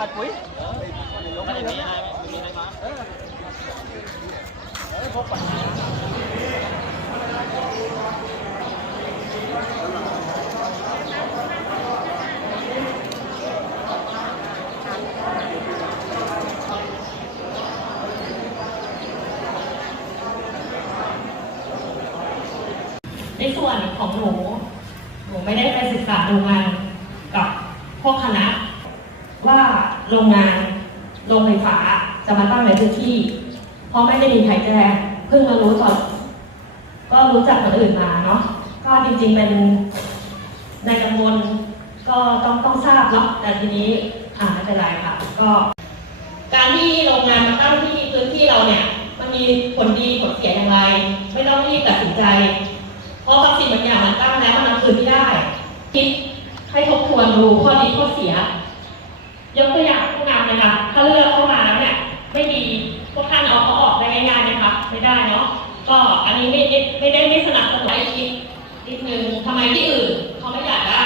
ปุ๋ยไม่มีอะไรไม่มีอะไรมาในส่วนของหนู หนูไม่ได้ไปศึกษาโรงงานกับพวกคณะว่า โรงงานโรงไฟฟ้าจะมาตั้งในพื้นที่ เพราะไม่ได้มีใครแจ้งเพิ่งมารู้ตอนก็รู้จักคนอื่นมาเนาะก็จริงๆเป็นในตำบลก็ต้องต้องทราบเนาะแต่ทีนี้อ่าไม่เป็นไรค่ะ ก็ การที่โรงงานมาตั้งที่พื้นที่เราเนี่ย มันมีผลดีผลเสียอย่างไร ไม่ต้องรีบตัดสินใจ เพราะบางสิ่งบางอย่างมันตั้งแล้วมันนำคืนไม่ได้ คิดให้ทบทวนดูข้อดีข้อเสียยกตัวอย่าง ก็อันนี้ไม่ไม่ได้ไม่สนับสนุนให้คิดนิดนึงทำไมที่อื่นเขาไม่อยากได้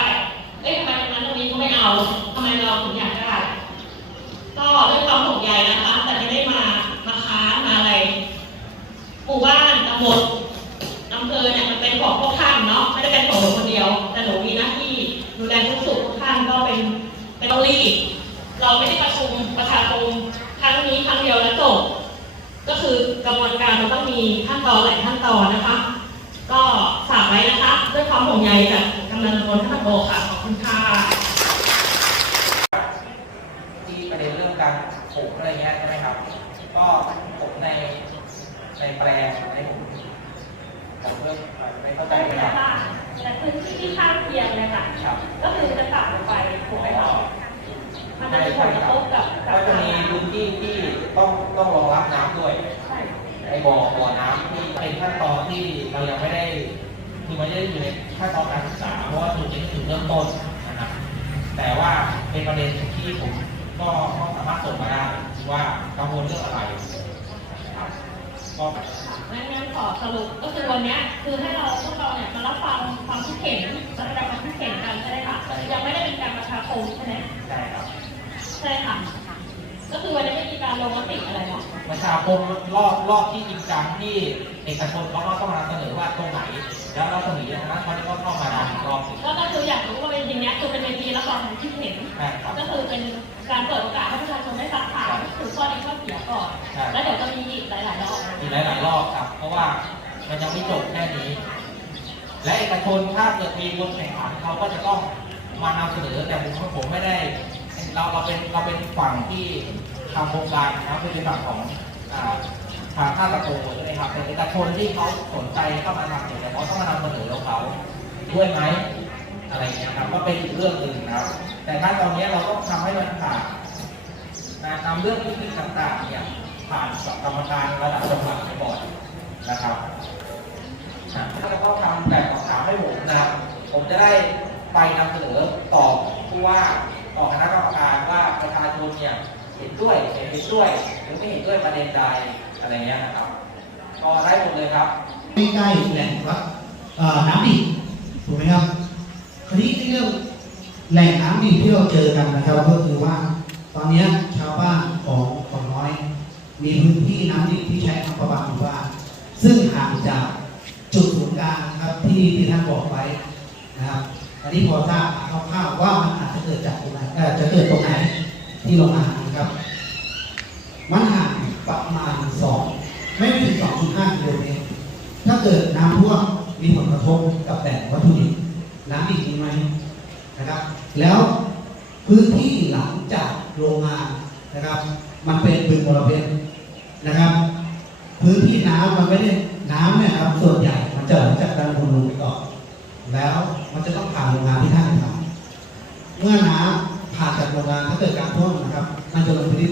เอ้ยทำไมตรงนั้นตรงนี้เขาไม่เอาทำไมเราถึงอยากได้ ก็ด้วยความห่วงใยนะคะ แต่ไม่ได้มามาค้ามาอะไรหมู่บ้านตำบลอำเภอเนี่ยมันเป็นของพวกท่านเนาะไม่ได้เป็นของหนูคนเดียว แต่หนูมีหน้าที่ดูแลทุกสุขทุกท่านก็เป็นเป็นต้องรีบเราไม่ได้ประชุมประชาคมครั้งนี้ครั้งเดียวแล้วจบก็คือกระบวนการ มันต้องมีขั้นตอนหลายขั้นตอนนะคะ ก็ฝากไว้นะคะ ด้วยความห่วงใยจากกำนันตำบลท่าโบกค่ะ ขอบคุณค่ะที่ประเด็นเรื่องการปลูกอะไรเงี้ยใช่ไหมครับ ก็ผมในในแปลงในผมผมเรื่องไม่เข้าใจเลยครับแต่พื้นที่ที่ข้างเคียงเลยค่ะครับก็คือจะตัดลงไปถูกไหมคะมันจะใช่มีผใช่ลกคระรับทบกับกั ก็จะมีพื้นที่ที่ต้องต้องรองรับน้ำด้วย ใช่ ไอ้บ่อบ่อน้ำที่เป็นขั้นตอนที่เรายังไม่ได้คือมันไม่ได้อยู่ในขั้นตอนการศึกษา เพราะว่าจุดนี้คือเริ่มต้นนะครับแต่ว่าเป็นประเด็นที่ผมก็ก็สามารถส่งมาได้ว่ากังวลเรื่องอะไรนะครับก็งั้นงั้นขอสรุปก็คือวันเนี้ยคือให้เราพวกเราเนี่ยมารับฟังความคิดเห็นมาแสดงความคิดเห็นกันใช่ไหมคะยังไม่ได้เป็นการประชาคมใช่ไหมใช่ครับใช่ค่ะ ก็คือวันนี้ไม่มีการลงมติอะไรเนาะประชาคมรอบรอบที่จริงจังที่เอกชนเขาก็ต้องมาเสนอว่าตรงไหน แล้วเราเสนออย่างนั้นเขาก็เข้ามาทำอีกรอบหนึ่งก็ก็คืออยากรู้ว่าเป็นจริงเนี้ยคือเป็นเวทีรับฟังความคิดเห็นใช่ครับก็คือเป็นการเปิดโอกาสให้ประชาชนได้ซักถามถึงข้อดีข้อเสียก่อนใช่แล้วเดี๋ยวจะมีอีกหลายๆรอบอีกหลายๆรอบครับ เพราะว่ามันยังไม่จบแค่นี้ และเอกชนถ้าเกิดมีบนแข่งขันเขาก็จะต้องมานำเสนอแต่ผมผมไม่ได้ เราเป็นเราเป็นฝั่งที่ทำโครงการนะครับเป็นฝั่งของอ่าทางท่าตะโกใช่ไหมครับแต่เอกชนที่เขาสนใจเข้ามาทำเนี่ยเขาต้องมานำเสนอของเขาด้วยไหมอะไรเงี้ยครับก็เป็นอีกเรื่องหนึ่งนะครับ แต่ถ้าตอนนี้เราต้องทำให้มันผ่านนะนำเรื่องทคนิคต่างๆเนี่ยผ่านกับกรรมการระดับจังหวัดไปก่อนนะครับถ้าจะต้องทำแบบสอบถามให้ผมนะครับ ผมจะได้ไปนำเสนอต่อผู้ว่าต่อคณะ เนี่ยเห็นด้วยเห็นด้วยหรือไม่เห็นด้วยประเด็นใดอะไรเงี้ยนะครับก็ได้หมดเลยครับใกล้ๆแหล่งวัดเอ่อน้ำดิบถูกไหมครับคราวนี้เรื่องแหล่งน้ำดิบที่เราเจอกันนะครับก็คือว่า ตอนนี้ชาวบ้านของของน้อย มีพื้นที่น้ำดิบที่ใช้ทำประวัติหมู่บ้านซึ่งห่างจากจุดศูนย์กลางนะครับที่ที่ท่านบอกไว้นะครับอันนี้พอทราบคร่าวๆว่ามันอาจจะเกิดจากตรงไหนจะเกิดตรงไหน ที่โรงอาหารนะครับ มันห่างประมาณสองไม่ถึง2.5กิโลเมตรถ้าเกิดน้ำท่วมมีผลกระทบกับแหล่งวัตถุดิบน้ำดิบมีไหมนะครับ แล้วพื้นที่หลังจากโรงงานนะครับ มันเป็นบึงมลเพชนะครับ พื้นที่น้ำมันไม่ได้น้ำเนี่ยครับส่วนใหญ่มันจะหลจากด้านบนลงไปก่อนแล้วมันจะต้องผ่านโรงงานที่ท่านทำเมื่อน้ำ ผ่านจากโรงงานถ้าเกิดการท่วมนะครับมันจะลงไปที่